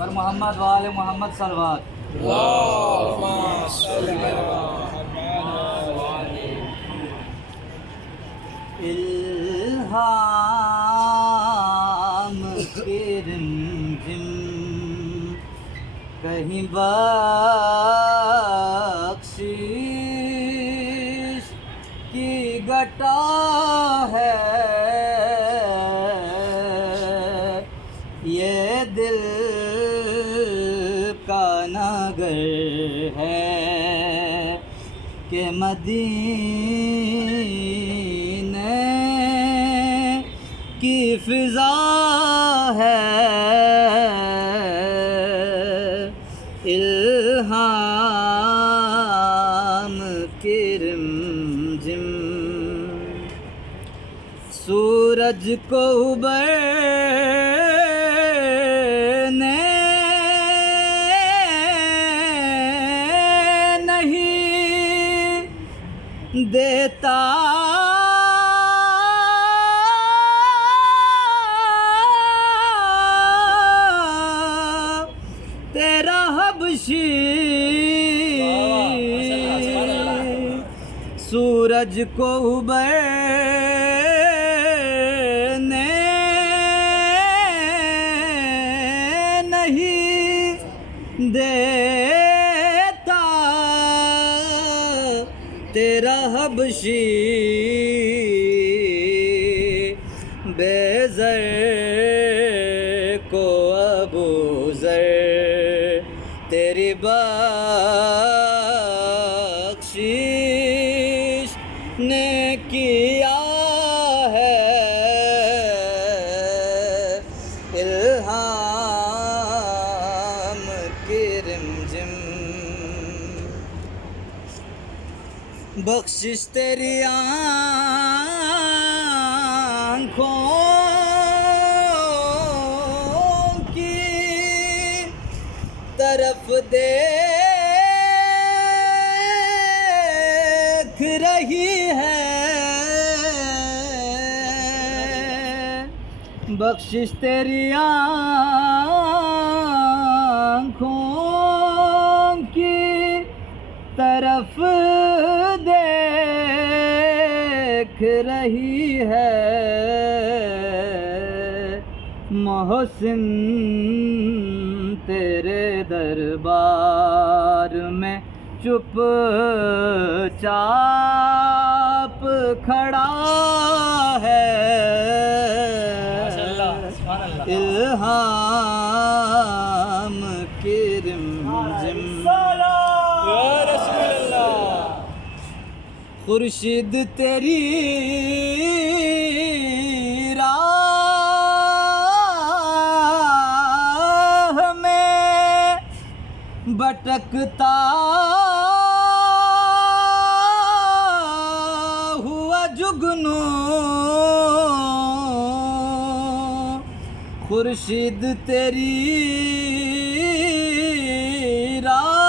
اور محمد وآل محمد صلوات. اللهم صل على الہام کی رمجم کہیں بخشش کی گٹا ہے، یہ دل کا نگر ہے کہ مدینے کی فضا ہے. الہام کی رمجم سورج کو ابھرنے نہیں دیتا، تیرا حبشی سورج کو ابھرنے نہیں دیتا، تیرا حبشی بے زر کو ابو ذر تیری بخشش نے کیا ہے. الہام کی رمجم بخشش تیری آنکھوں کی طرف دیکھ رہی ہے، بخشش تیری آنکھوں کی طرف دیکھ رہی ہے. محسن تیرے دربار میں چپ چاپ کھڑا ہے. الہام کی رمجم خورشید تیری راہ میں بھٹکتا ہوا جگنو، خورشید تیری راہ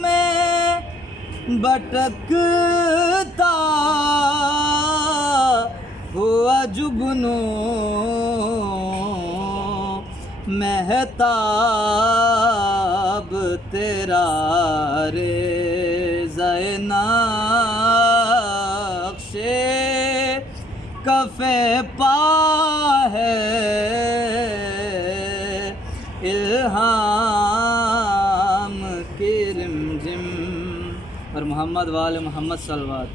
میں بھٹکتا ہوا جگنو، مہتاب تیرا ریزہ نقش کف پا ہے. الہام کی رمجم اور محمد وآل محمد صلوات.